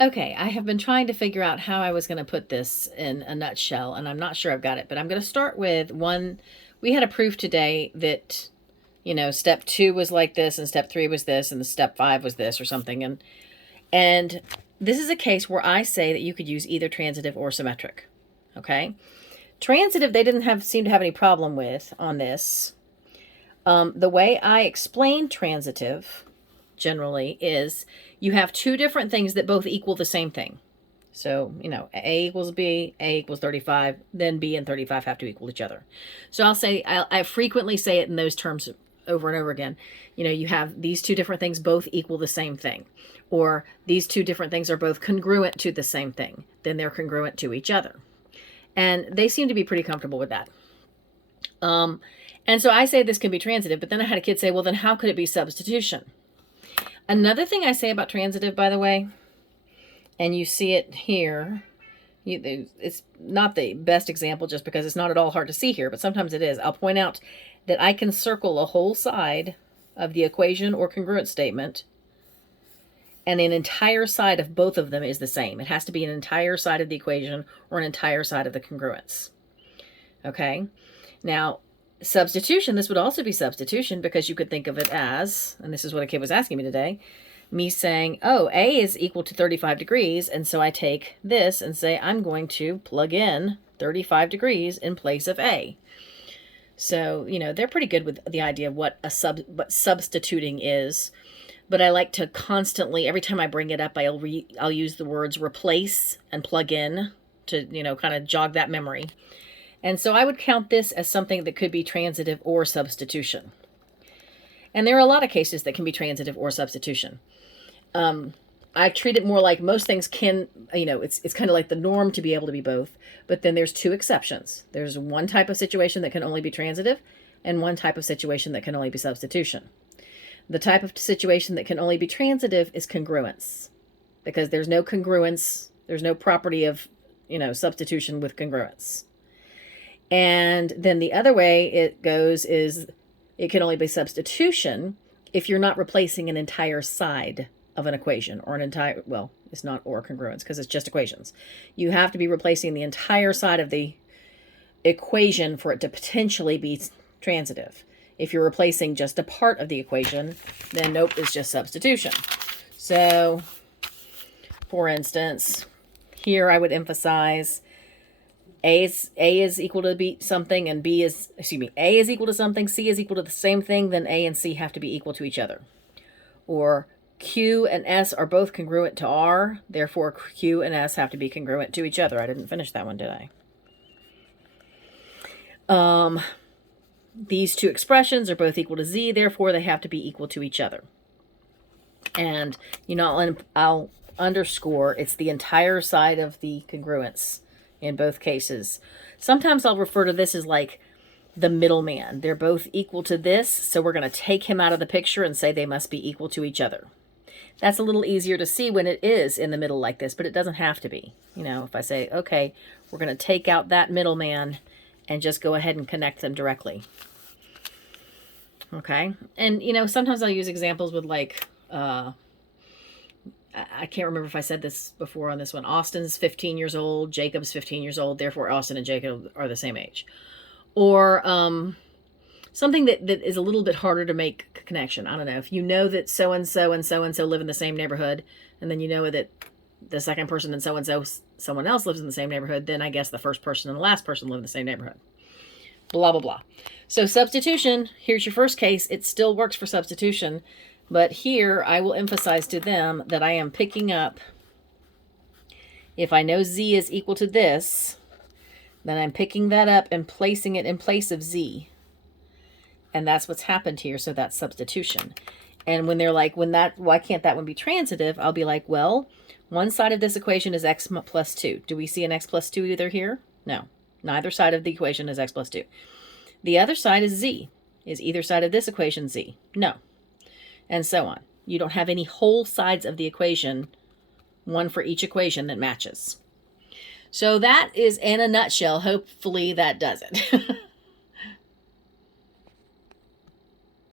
Okay, I have been trying to figure out how I was going to put this in a nutshell, and I'm not sure I've got it, but I'm going to start with one. We had a proof today that, step 2 was like this, and step 3 was this, and the step 5 was this or something. And this is a case where I say that you could use either transitive or symmetric. Okay? Transitive, they didn't seem to have any problem with on this. The way I explain transitive generally is you have two different things that both equal the same thing. So, A equals B, A equals 35, then B and 35 have to equal each other. So I frequently say it in those terms over and over again. You have these two different things both equal the same thing. Or these two different things are both congruent to the same thing. Then they're congruent to each other. And they seem to be pretty comfortable with that. And so I say this can be transitive, but then I had a kid say, well, then how could it be substitution? Another thing I say about transitive, by the way, and you see it here, it's not the best example just because it's not at all hard to see here, but sometimes it is. I'll point out that I can circle a whole side of the equation or congruent statement, and an entire side of both of them is the same. It has to be an entire side of the equation or an entire side of the congruence. Okay? Now, substitution, this would also be substitution because you could think of it as, and this is what a kid was asking me today, me saying, oh, A is equal to 35 degrees, and so I take this and say I'm going to plug in 35 degrees in place of A. So, they're pretty good with the idea of what substituting is, but I like to constantly, every time I bring it up, I'll use the words replace and plug in to, kind of jog that memory. And so I would count this as something that could be transitive or substitution. And there are a lot of cases that can be transitive or substitution. I treat it more like most things can, it's kind of like the norm to be able to be both. But then there's two exceptions. There's one type of situation that can only be transitive and one type of situation that can only be substitution. The type of situation that can only be transitive is congruence, because there's no congruence, there's no property of, substitution with congruence. And then the other way it goes is it can only be substitution if you're not replacing an entire side of an equation or it's not or congruence because it's just equations. You have to be replacing the entire side of the equation for it to potentially be transitive. If you're replacing just a part of the equation, then nope, it's just substitution. So, for instance, here I would emphasize A is equal to B something, and A is equal to something, C is equal to the same thing, then A and C have to be equal to each other. Or Q and S are both congruent to R, therefore Q and S have to be congruent to each other. I didn't finish that one, did I? These two expressions are both equal to Z, therefore they have to be equal to each other. And, I'll underscore it's the entire side of the congruence in both cases. Sometimes I'll refer to this as like the middleman. They're both equal to this, so we're going to take him out of the picture and say they must be equal to each other. That's a little easier to see when it is in the middle like this, but it doesn't have to be. If I say, okay, we're going to take out that middleman and just go ahead and connect them directly. Okay? And, sometimes I'll use examples with like, I can't remember if I said this before on this one. Austin's 15 years old, Jacob's 15 years old, therefore Austin and Jacob are the same age. Or something that is a little bit harder to make connection. I don't know. If you know that so-and-so and so-and-so live in the same neighborhood, and then you know that the second person and so-and-so, someone else lives in the same neighborhood, then I guess the first person and the last person live in the same neighborhood. Blah, blah, blah. So substitution, here's your first case. It still works for substitution. But here, I will emphasize to them that I am picking up, if I know Z is equal to this, then I'm picking that up and placing it in place of Z. And that's what's happened here, so that's substitution. And when they're like, why can't that one be transitive? I'll be like, well, one side of this equation is x plus 2. Do we see an x plus 2 either here? No. Neither side of the equation is x plus 2. The other side is Z. Is either side of this equation Z? No. And so on. You don't have any whole sides of the equation, one for each equation that matches. So that is in a nutshell. Hopefully that does it.